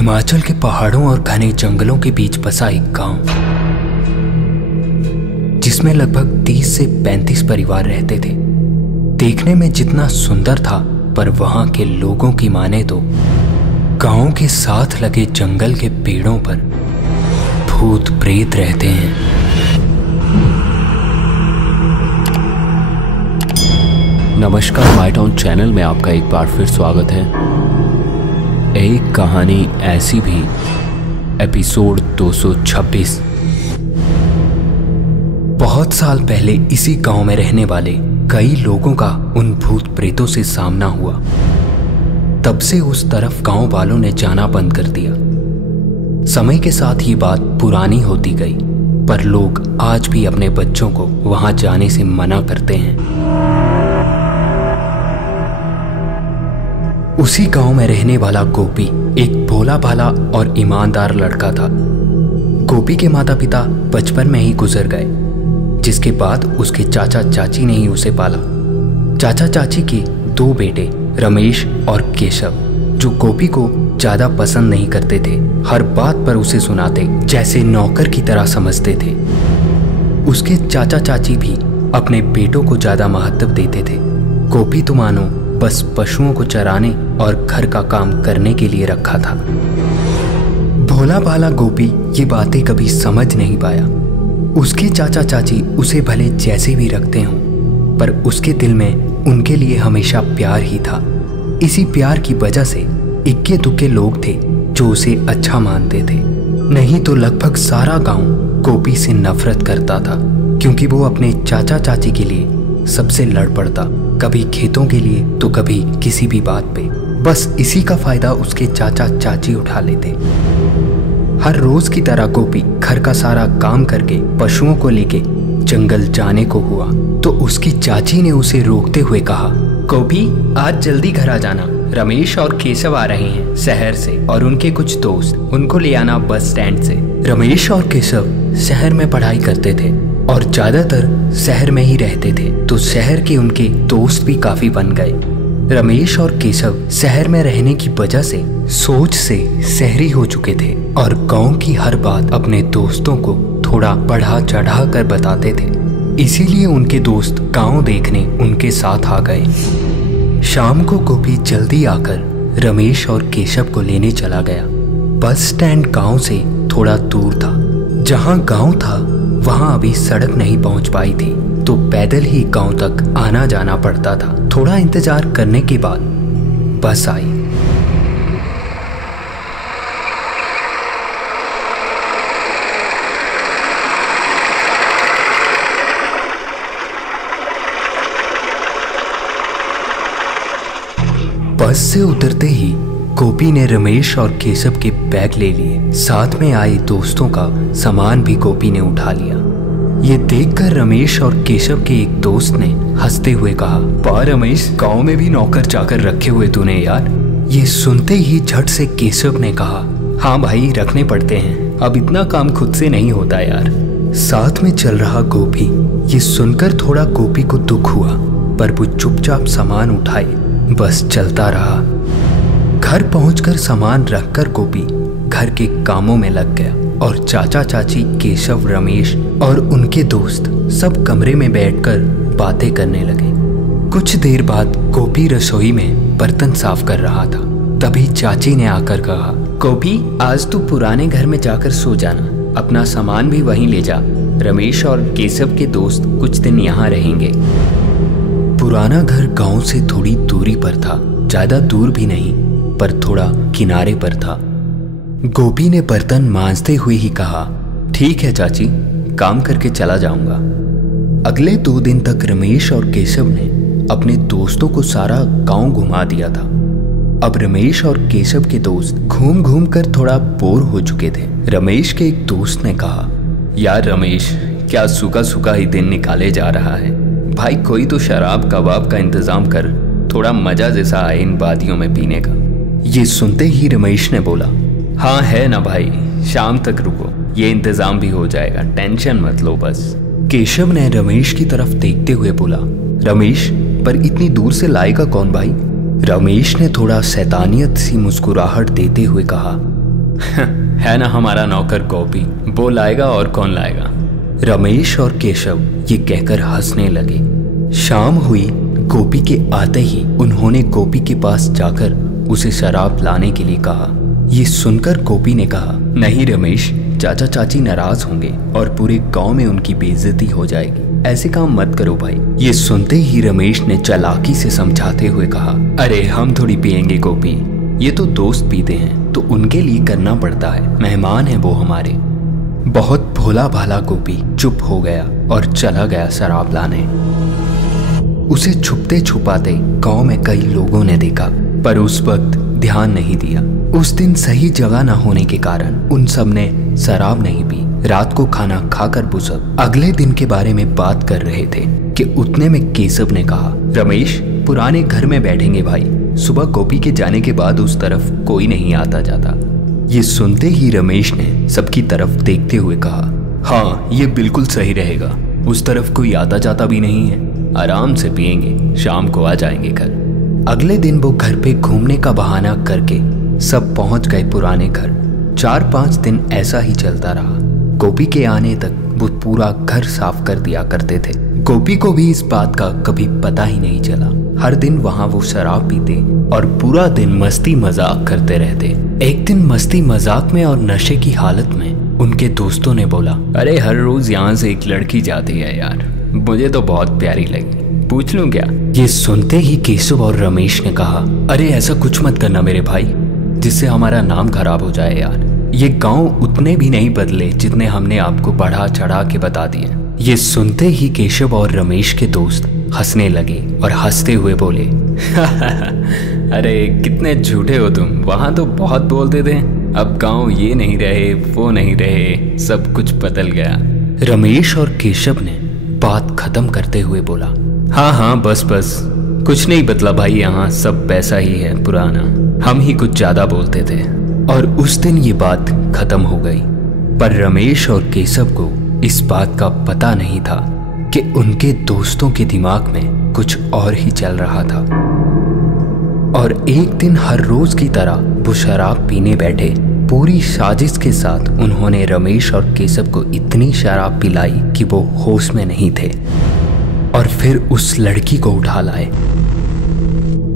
हिमाचल के पहाड़ों और घने जंगलों के बीच बसा एक गांव, जिसमें लगभग 30 से 35 परिवार रहते थे। देखने में जितना सुंदर था, पर वहां के लोगों की माने तो गांव के साथ लगे जंगल के पेड़ों पर भूत प्रेत रहते हैं। नमस्कार, माय टाउन चैनल में आपका एक बार फिर स्वागत है। एक कहानी ऐसी भी, एपिसोड 226। बहुत साल पहले इसी गांव में रहने वाले कई लोगों का उन भूत प्रेतों से सामना हुआ। तब से उस तरफ गांव वालों ने जाना बंद कर दिया। समय के साथ ये बात पुरानी होती गई, पर लोग आज भी अपने बच्चों को वहां जाने से मना करते हैं। उसी गांव में रहने वाला गोपी एक भोला भाला और ईमानदार लड़का था। गोपी के माता पिता बचपन में ही गुजर गए, जिसके बाद उसके चाचा चाची ने ही उसे पाला। चाचा चाची के 2 बेटे रमेश और केशव, जो गोपी को ज्यादा पसंद नहीं करते थे, हर बात पर उसे सुनाते, जैसे नौकर की तरह समझते थे। उसके चाचा चाची भी अपने बेटों को ज्यादा महत्व देते थे। गोपी तो मानो बस पशुओं को चराने और घर का काम करने के लिए रखा था। भोला भाला गोपी ये बातें कभी समझ नहीं पाया। उसके चाचा चाची उसे भले जैसे भी रखते हों, पर उसके दिल में उनके लिए हमेशा प्यार ही था। इसी प्यार की वजह से इक्के दुक्के लोग थे जो उसे अच्छा मानते थे। नहीं तो लगभग सारा गांव गोपी से नफरत करता था, क्योंकि वो अपने चाचा चाची के लिए सबसे लड़ पड़ता, कभी खेतों के लिए तो कभी किसी भी बात पे। बस इसी का फायदा उसके चाचा चाची उठा लेते। हर रोज की तरह गोपी घर का सारा काम करके पशुओं को लेके जंगल जाने को हुआ, तो उसकी चाची ने उसे रोकते हुए कहा, गोपी आज जल्दी घर आ जाना, रमेश और केशव आ रहे हैं शहर से, और उनके कुछ दोस्त, उनको ले आना बस स्टैंड से। रमेश और केशव शहर में पढ़ाई करते थे और ज्यादातर शहर में ही रहते थे, तो शहर के उनके दोस्त भी काफी बन गए। रमेश और केशव शहर में रहने की वजह से सोच से शहरी हो चुके थे और गांव की हर बात अपने दोस्तों को थोड़ा बढ़ा चढ़ा कर बताते थे। इसीलिए उनके दोस्त गांव देखने उनके साथ आ गए। शाम को गोपी जल्दी आकर रमेश और केशव को लेने चला गया। बस स्टैंड गांव से थोड़ा दूर था। जहां गांव था वहां अभी सड़क नहीं पहुंच पाई थी, तो पैदल ही गांव तक आना जाना पड़ता था। थोड़ा इंतजार करने के बाद बस आई। बस से उतरते ही गोपी ने रमेश और केशव के बैग ले लिए। साथ में आए दोस्तों का सामान भी गोपी ने उठा लिया। ये देखकर रमेश और केशव के एक दोस्त ने हंसते हुए कहा, वाह रमेश, गांव में भी नौकर चाकर रखे हुए तूने यार। ये सुनते ही झट से केशव ने कहा, हाँ भाई, रखने पड़ते हैं, अब इतना काम खुद से नहीं होता यार। साथ में चल रहा गोपी ये सुनकर थोड़ा गोपी को दुख हुआ, पर वो चुपचाप सामान उठाए बस चलता रहा। घर पहुंचकर सामान रखकर गोपी घर के कामों में लग गया और चाचा चाची, केशव, रमेश और उनके दोस्त सब कमरे में बैठकर बातें करने लगे। कुछ देर बाद गोपी रसोई में बर्तन साफ कर रहा था। तभी चाची ने आकर कहा, गोपी आज तू पुराने घर में जाकर सो जाना, अपना सामान भी वहीं ले जा। रमेश और केशव के दोस्त कुछ दिन यहाँ रहेंगे। पुराना घर गांव से थोड़ी दूरी पर था, ज्यादा दूर भी नहीं, पर थोड़ा किनारे पर था। गोपी ने बर्तन मांजते हुए ही कहा, ठीक है चाची, काम करके चला जाऊंगा। अगले 2 दिन तक रमेश और केशव ने अपने दोस्तों को सारा गांव घुमा दिया था। अब रमेश और केशव के दोस्त घूम घूम कर थोड़ा बोर हो चुके थे। रमेश के एक दोस्त ने कहा, यार रमेश, क्या सूखा सूखा ही दिन निकाले जा रहा है भाई, कोई तो शराब कबाब का इंतजाम कर, थोड़ा मजा जैसा आए इन वादियों में पीने का। ये सुनते ही रमेश ने बोला, हाँ है ना भाई, शाम तक रुको, ये इंतजाम भी हो जाएगा, टेंशन मत लो बस। केशव ने रमेश की तरफ देखते हुए बोला, रमेश, पर इतनी दूर से लाएगा कौन भाई? रमेश ने थोड़ा शैतानियत सी मुस्कुराहट देते हुए कहा, है ना हमारा नौकर गोपी, वो लाएगा और कौन लाएगा। रमेश और केशव ये कहकर हंसने लगे। शाम हुई। गोपी के आते ही उन्होंने गोपी के पास जाकर उसे शराब लाने के लिए कहा। ये सुनकर गोपी ने कहा, नहीं रमेश, चाचा चाची नाराज होंगे और पूरे गांव में उनकी बेइज्जती हो जाएगी, ऐसे काम मत करो भाई। ये सुनते ही रमेश ने चालाकी से समझाते हुए कहा, अरे हम थोड़ी पिएंगे गोपी, ये तो दोस्त पीते हैं तो उनके लिए करना पड़ता है, मेहमान है वो हमारे। बहुत भोला भाला गोपी चुप हो गया और चला गया शराब लाने। उसे छुपते छुपाते गांव में कई लोगों ने देखा, पर उस वक्त ध्यान नहीं दिया। उस दिन सही जगह न होने के कारण उन सब ने शराब नहीं पी। रात को खाना खाकर वो सब अगले दिन के बारे में बात कर रहे थे कि उतने में केशव ने कहा, रमेश, पुराने घर में बैठेंगे भाई, सुबह गोपी के जाने के बाद उस तरफ कोई नहीं आता जाता। ये सुनते ही रमेश ने सबकी तरफ देखते हुए कहा, हाँ ये बिल्कुल सही रहेगा, उस तरफ कोई आता जाता भी नहीं है, आराम से पिएंगे, शाम को आ जाएंगे घर। अगले दिन वो घर पे घूमने का बहाना करके सब पहुंच गए पुराने घर। 4-5 दिन ऐसा ही चलता रहा। गोपी के आने तक वो पूरा घर साफ कर दिया करते थे। गोपी को भी इस बात का कभी पता ही नहीं चला। हर दिन वहां वो शराब पीते और पूरा दिन मस्ती मजाक करते रहते। एक दिन मस्ती मजाक में और नशे की हालत में उनके दोस्तों ने बोला, अरे हर रोज यहाँ से एक लड़की जाती है यार, मुझे तो बहुत प्यारी लगी, पूछ लूं क्या। ये सुनते ही केशव और रमेश ने कहा, अरे ऐसा कुछ मत करना मेरे भाई, जिससे हमारा नाम खराब हो जाए यार। ये गांव उतने भी नहीं बदले जितने हमने आपको बढ़ा चढ़ा के बता दिए। ये सुनते ही केशव और रमेश के दोस्त हंसने लगे और हंसते हुए बोले, अरे कितने झूठे हो तुम, वहां तो बहुत बोलते थे, अब गांव ये नहीं रहे वो नहीं रहे, सब कुछ बदल गया। रमेश और केशव ने बात खत्म करते हुए बोला, हाँ हाँ बस बस, कुछ नहीं बदला भाई, यहाँ सब वैसा ही है पुराना, हम ही कुछ ज्यादा बोलते थे। और उस दिन ये बात खत्म हो गई। पर रमेश और केशव को इस बात का पता नहीं था कि उनके दोस्तों के दिमाग में कुछ और ही चल रहा था। और एक दिन हर रोज की तरह वो शराब पीने बैठे। पूरी साजिश के साथ उन्होंने रमेश और केशव को इतनी शराब पिलाई कि वो होश में नहीं थे और फिर उस लड़की को उठा लाए।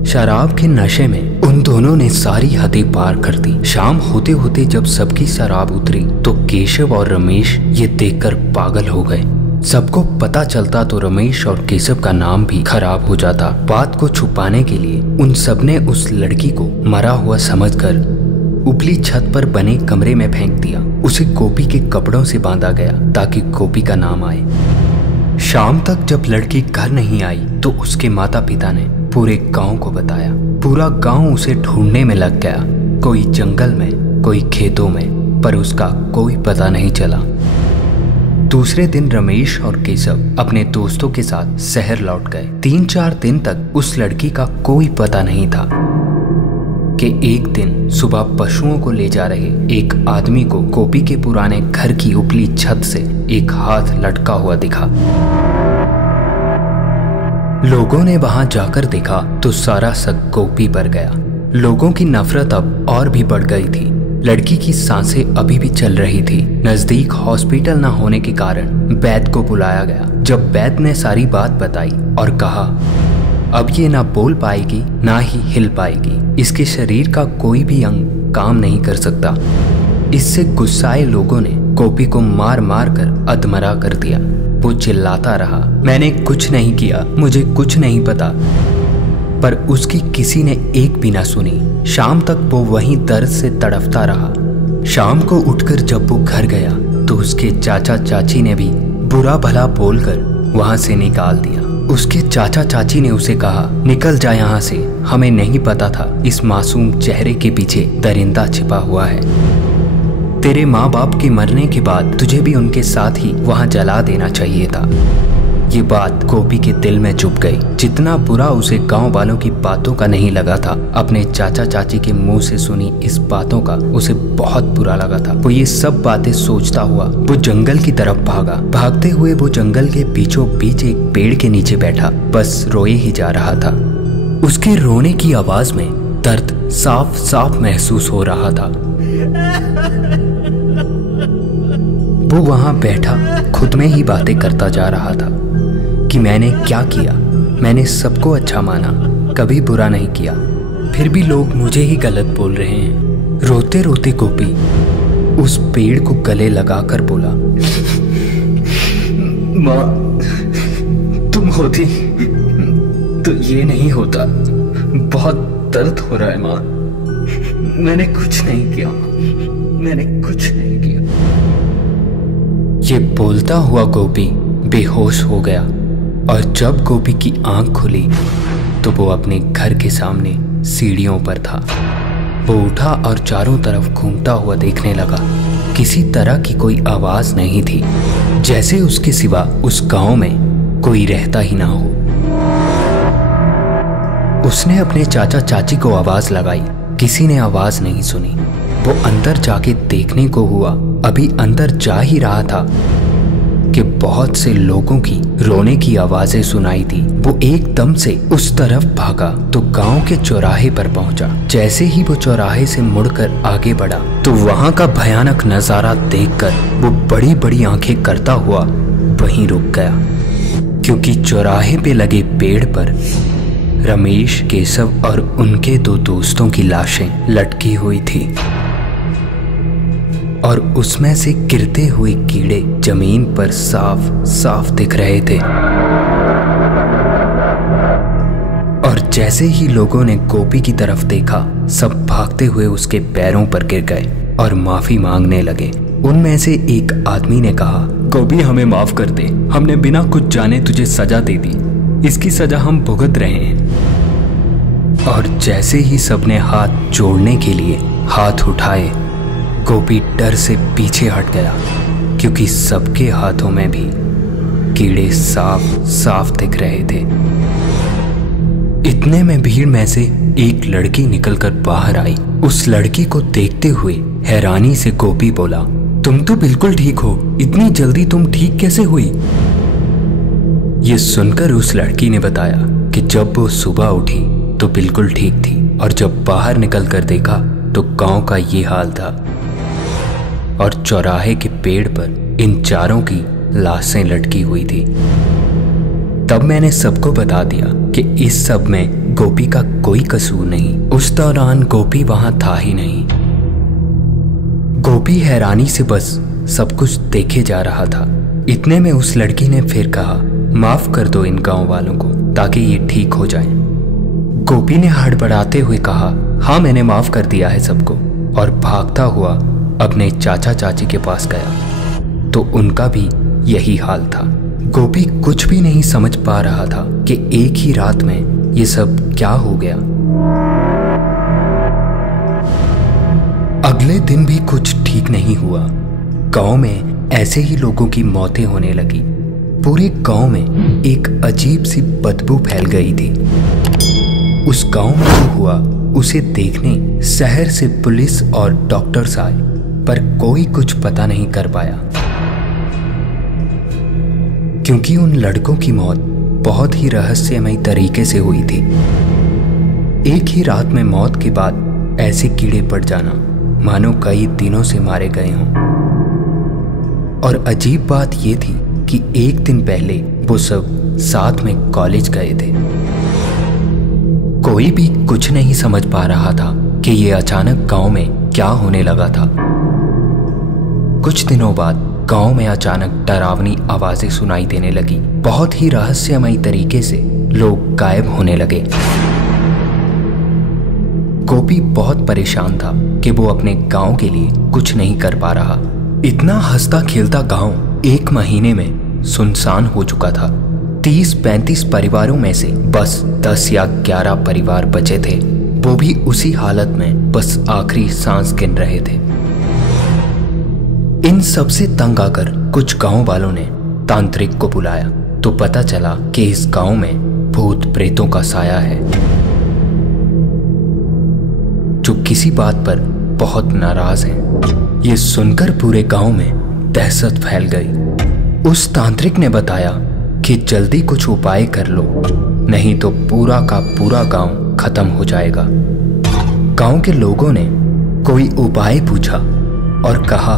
शराब के नशे में उन दोनों ने सारी हदें पार कर दी। शाम होते होते जब सबकी शराब उतरी तो केशव और रमेश ये देखकर पागल हो गए। सबको पता चलता तो रमेश और केशव का नाम भी खराब हो जाता। बात को छुपाने के लिए उन सब ने उस लड़की को मरा हुआ समझकर ऊपरी छत पर बने कमरे में फेंक दिया। उसे गोपी के कपड़ों से बांधा गया ताकि गोपी का नाम आए। शाम तक जब लड़की घर नहीं आई तो उसके माता पिता ने पूरे गांव को बताया। पूरा गांव उसे ढूंढने में लग गया, कोई जंगल में, कोई खेतों में, पर उसका कोई पता नहीं चला। दूसरे दिन रमेश और केशव अपने दोस्तों के साथ शहर लौट गए। 3-4 दिन तक उस लड़की का कोई पता नहीं था कि एक दिन सुबह पशुओं को ले जा रहे एक आदमी को गोपी के पुराने घर की ऊपरी छत से एक हाथ लटका हुआ दिखा। लोगों ने वहां जाकर देखा तो सारा शक गोपी पर गया। लोगों की नफरत अब और भी बढ़ गई थी। लड़की की सांसें अभी भी चल रही थी। नजदीक हॉस्पिटल न होने के कारण वैद्य को बुलाया गया। जब वैद्य ने सारी बात बताई और कहा अब ये ना बोल पाएगी ना ही हिल पाएगी, इसके शरीर का कोई भी अंग काम नहीं कर सकता। इससे गुस्साए लोगों ने गोपी को मार मार कर अधमरा कर दिया। वो चिल्लाता रहा, मैंने कुछ नहीं किया, मुझे कुछ नहीं पता, पर उसकी किसी ने एक भी ना सुनी। शाम तक वो वहीं दर्द से तड़फता रहा। शाम को उठकर जब वो घर गया तो उसके चाचा चाची ने भी बुरा भला बोलकर वहां से निकाल दिया। उसके चाचा चाची ने उसे कहा, निकल जा यहाँ से, हमें नहीं पता था इस मासूम चेहरे के पीछे दरिंदा छिपा हुआ है। तेरे माँ बाप के मरने के बाद तुझे भी उनके साथ ही वहां जला देना चाहिए था। ये बात गोपी के दिल में चुभ गई। जितना बुरा उसे गांव वालों की बातों का नहीं लगा था, अपने चाचा चाची के मुंह से सुनी इस बातों का उसे बहुत बुरा लगा था। वो ये सब बातें सोचता हुआ वो जंगल की तरफ भागा। भागते हुए वो जंगल के बीचों बीच एक पेड़ के नीचे बैठा, बस रोए ही जा रहा था। उसके रोने की आवाज में दर्द साफ साफ महसूस हो रहा था। वो वहां बैठा खुद में ही बातें करता जा रहा था कि मैंने क्या किया। मैंने सबको अच्छा माना, कभी बुरा नहीं किया, फिर भी लोग मुझे ही गलत बोल रहे हैं। रोते रोते गोपी उस पेड़ को गले लगाकर बोला, माँ तुम होती तो ये नहीं होता। बहुत दर्द हो रहा है माँ। मैंने कुछ नहीं किया, मैंने कुछ नहीं किया। ये बोलता हुआ गोपी बेहोश हो गया और जब गोपी की आंख खुली तो वो अपने घर के सामने सीढ़ियों पर था। वो उठा और चारों तरफ घूमता हुआ देखने लगा। किसी तरह की कोई आवाज नहीं थी, जैसे उसके सिवा उस गांव में कोई रहता ही ना हो। उसने अपने चाचा चाची को आवाज लगाई, किसी ने आवाज नहीं सुनी। वो अंदर जाके देखने को हुआ। अभी अंदर जा ही रहा था कि बहुत से लोगों की रोने की आवाजें सुनाई दी। वो एकदम से उस तरफ भागा तो गांव के चौराहे पर पहुंचा। जैसे ही वो चौराहे से मुड़कर आगे बढ़ा तो वहां का भयानक नजारा देखकर वो बड़ी बड़ी आंखें करता हुआ वहीं रुक गया, क्योंकि चौराहे पे लगे पेड़ पर रमेश, केशव और उनके दो दोस्तों की लाशें लटकी हुई थी और उसमें से गिरते हुए कीड़े जमीन पर साफ साफ दिख रहे थे। और जैसे ही लोगों ने गोपी की तरफ देखा, सब भागते हुए उसके पैरों पर गिर गए और माफी मांगने लगे। उनमें से एक आदमी ने कहा, गोपी हमें माफ कर दे, हमने बिना कुछ जाने तुझे सजा दे दी, इसकी सजा हम भुगत रहे हैं। और जैसे ही सबने हाथ जोड़ने के लिए हाथ उठाए, गोपी डर से पीछे हट गया, क्योंकि सबके हाथों में भी कीड़े साफ साफ दिख रहे थे। इतने में भीड़ में से एक लड़की निकलकर बाहर आई। उस लड़की को देखते हुए हैरानी से गोपी बोला, तुम तो बिल्कुल ठीक हो, इतनी जल्दी तुम ठीक कैसे हुई? ये सुनकर उस लड़की ने बताया कि जब वो सुबह उठी तो बिल्कुल ठीक थी और जब बाहर निकलकर देखा तो गांव का ये हाल था और चौराहे के पेड़ पर इन चारों की लाशें लटकी हुई थी। तब मैंने सबको बता दिया कि इस सब में गोपी का कोई कसूर नहीं। उस दौरान गोपी वहां था ही नहीं। गोपी हैरानी से बस सब कुछ देखे जा रहा था। इतने में उस लड़की ने फिर कहा, माफ कर दो इन गांव वालों को ताकि ये ठीक हो जाए। गोपी ने हड़बड़ाते हुए कहा, हाँ मैंने माफ कर दिया है सबको, और भागता हुआ अपने चाचा चाची के पास गया तो उनका भी यही हाल था। गोपी कुछ भी नहीं समझ पा रहा था कि एक ही रात में ये सब क्या हो गया। अगले दिन भी कुछ ठीक नहीं हुआ। गांव में ऐसे ही लोगों की मौतें होने लगी। पूरे गांव में एक अजीब सी बदबू फैल गई थी। उस गांव में जो हुआ उसे देखने शहर से पुलिस और डॉक्टर्स आए, पर कोई कुछ पता नहीं कर पाया, क्योंकि उन लड़कों की मौत बहुत ही रहस्यमय तरीके से हुई थी। एक ही रात में मौत के बाद ऐसे कीड़े पड़ जाना मानो कई दिनों से मारे गए हों। और अजीब बात यह थी कि एक दिन पहले वो सब साथ में कॉलेज गए थे। कोई भी कुछ नहीं समझ पा रहा था कि ये अचानक गांव में क्या होने लगा था। कुछ दिनों बाद गांव में अचानक डरावनी आवाजें सुनाई देने लगी। बहुत ही रहस्यमय तरीके से लोग गायब होने लगे। गोपी बहुत परेशान था कि वो अपने गांव के लिए कुछ नहीं कर पा रहा। इतना हंसता खेलता गांव एक महीने में सुनसान हो चुका था। 30-35 परिवारों में से बस 10 या 11 परिवार बचे थे, वो भी उसी हालत में बस आखिरी सांस गिन रहे थे। इन सबसे तंग आकर कुछ गांव वालों ने तांत्रिक को बुलाया तो पता चला कि इस गांव में भूत प्रेतों का साया है, जो किसी बात पर बहुत नाराज हैं। ये सुनकर पूरे गांव में दहशत फैल गई। उस तांत्रिक ने बताया कि जल्दी कुछ उपाय कर लो, नहीं तो पूरा का पूरा गांव खत्म हो जाएगा। गांव के लोगों ने कोई उपाय पूछा और कहा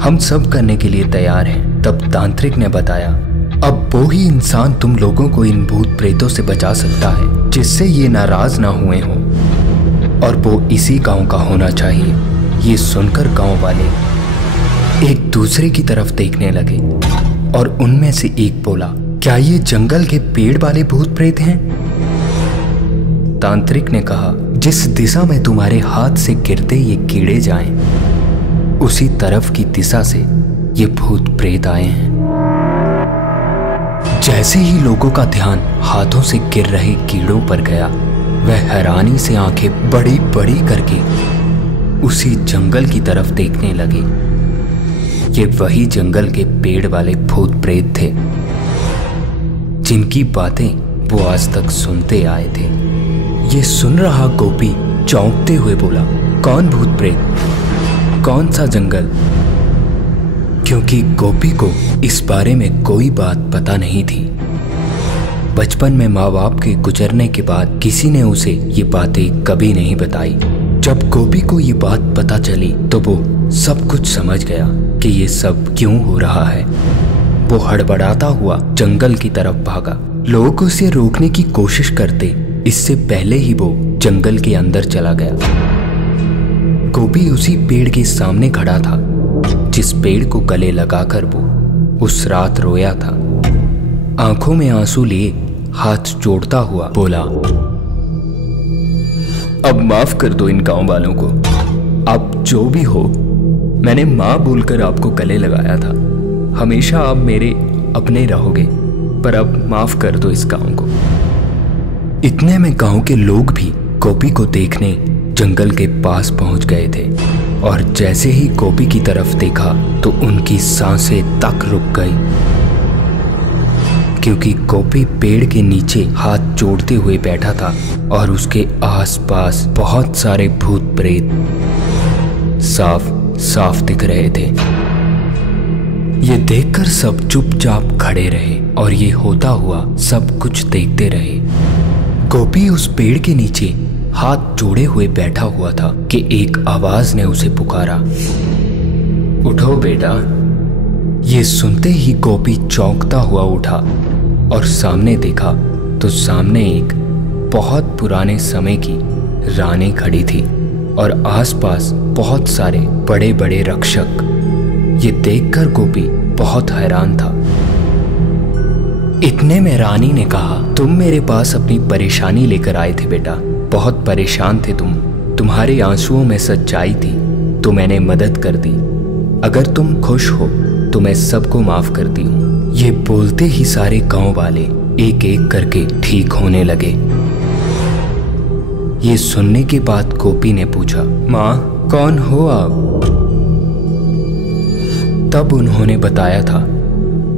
हम सब करने के लिए तैयार हैं। तब तांत्रिक ने बताया अब वो ही इंसान तुम लोगों को इन भूत प्रेतों से बचा सकता है जिससे ये नाराज ना हुए हों, और वो इसी गांव का होना चाहिए। ये सुनकर गांव वाले एक दूसरे की तरफ देखने लगे और उनमें से एक बोला, क्या ये जंगल के पेड़ वाले भूत प्रेत हैं? तांत्रिक ने कहा, जिस दिशा में तुम्हारे हाथ से गिरते ये कीड़े जाएं, उसी तरफ की दिशा से ये भूत प्रेत आए हैं। जैसे ही लोगों का ध्यान हाथों से गिर रहे कीड़ों पर गया, वह हैरानी से आंखें बड़ी बड़ी करके उसी जंगल की तरफ देखने लगे। ये वही जंगल के पेड़ वाले भूत प्रेत थे जिनकी बातें वो आज तक सुनते आए थे। ये सुन रहा गोपी चौंकते हुए बोला, कौन भूत प्रेत, कौन सा जंगल? क्योंकि गोपी को इस बारे में कोई बात पता नहीं थी। बचपन में माँ बाप के गुजरने के बाद किसी ने उसे ये बातें कभी नहीं बताई। जब गोपी को ये बात पता चली तो वो सब कुछ समझ गया कि ये सब क्यों हो रहा है। वो हड़बड़ाता हुआ जंगल की तरफ भागा। लोग उसे रोकने की कोशिश करते इससे पहले ही वो जंगल के अंदर चला गया। गोपी उसी पेड़ के सामने खड़ा था जिस पेड़ को गले लगाकर वो उस रात रोया था। आंखों में आंसू लिए हाथ जोड़ता हुआ बोला, अब माफ कर दो इन गांव वालों को। आप जो भी हो, मैंने माँ बोलकर आपको गले लगाया था। हमेशा आप मेरे अपने रहोगे, पर अब माफ कर दो इस गांव को। इतने में गांव के लोग भी गोपी को देखने जंगल के पास पहुंच गए थे, और जैसे ही गोपी की तरफ देखा तो उनकी सांसें तक रुक गई, क्योंकि गोपी पेड़ के नीचे हाथ जोड़ते हुए बैठा था और उसके आसपास बहुत सारे भूत प्रेत साफ साफ दिख रहे थे। ये देखकर सब चुपचाप खड़े रहे और ये होता हुआ सब कुछ देखते रहे। गोपी उस पेड़ के नीचे हाथ जोड़े हुए बैठा हुआ था कि एक आवाज ने उसे पुकारा, उठो बेटा। ये सुनते ही गोपी चौंकता हुआ उठा और सामने देखा तो सामने एक बहुत पुराने समय की रानी खड़ी थी और आसपास बहुत सारे बड़े बड़े रक्षक। ये देखकर गोपी बहुत हैरान था। इतने में रानी ने कहा, तुम मेरे पास अपनी परेशानी लेकर आए थे बेटा। बहुत परेशान थे तुम, तुम्हारे आंसुओं में सच्चाई थी तो मैंने मदद कर दी। अगर तुम खुश हो तो मैं सबको माफ करती हूँ। ये बोलते ही सारे गांव वाले एक एक करके ठीक होने लगे। ये सुनने के बाद गोपी ने पूछा, माँ कौन हो आप? तब उन्होंने बताया था,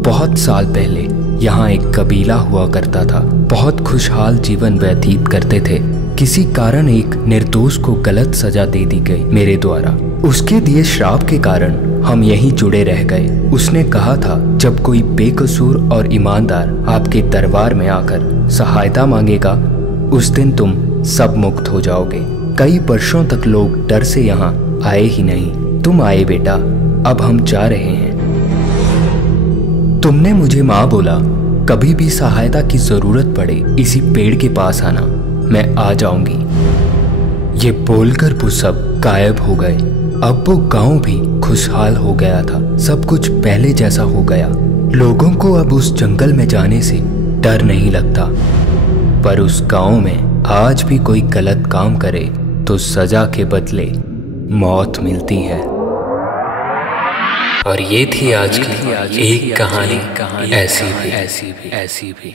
बहुत साल पहले यहाँ एक कबीला हुआ करता था। बहुत खुशहाल जीवन व्यतीत करते थे। किसी कारण एक निर्दोष को गलत सजा दे दी गई मेरे द्वारा। उसके दिए श्राप के कारण हम यहीं जुड़े रह गए। उसने कहा था, जब कोई बेकसूर और ईमानदार आपके दरबार में आकर सहायता मांगेगा, उस दिन तुम सब मुक्त हो जाओगे। कई वर्षों तक लोग डर से यहाँ आए ही नहीं। तुम आए बेटा, अब हम जा रहे हैं। तुमने मुझे माँ बोला, कभी भी सहायता की जरूरत पड़े इसी पेड़ के पास आना, मैं आ जाऊंगी। ये बोलकर वो सब गायब हो गए। अब वो गांव भी खुशहाल हो गया था। सब कुछ पहले जैसा हो गया। लोगों को अब उस जंगल में जाने से डर नहीं लगता। पर उस गांव में आज भी कोई गलत काम करे तो सजा के बदले मौत मिलती है। और ये थी आज की एक कहानी ऐसी भी।